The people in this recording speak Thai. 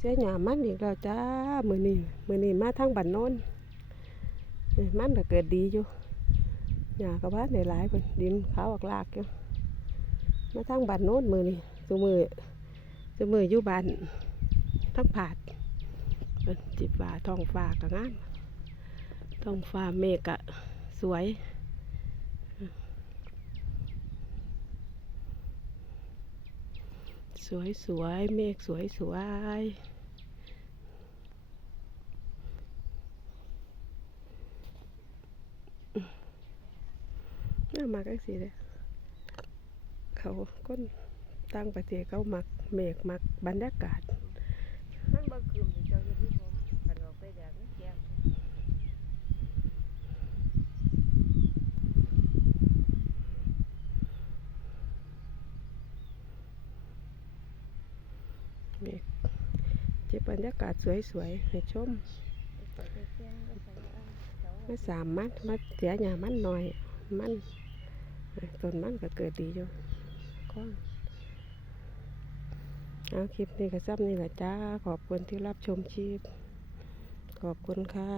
เสียหยามันอีกแล้วจ้า มือนี้มือนี้มาทางบ้านโน้นมันก็เกิดดีอยู่หญ้าก็บ้านได้หลายเพิ่นดินขาวออกลากอยู่มาทางบ้านโน้นมือนี้ซุมือซุมืออยู่บ้านทั้งผาดจิบว่าทองฟ้าก็งามทองฟ้าเมฆก็สวย สวยสวยๆเมฆสวยสวยน่ามากักสิเลยเขาก็ตั้งประเทศเขามักเมฆมักบรรยากาศ มันบ่คืมเจ้าอยู่ที่ผมขันออกไปแดดมันแก้ม เมฆเจ็บบรรยากาศสวยๆให้ชมไม่สามาสามมัดมาเสียหยามันหน่อย มันต้นมันก็เกิดดีอยู่ก็เอาคลิปนี้ก็ซ้ำนี่แหละจ้า ขอบคุณที่รับชมชีพขอบคุณค่ะ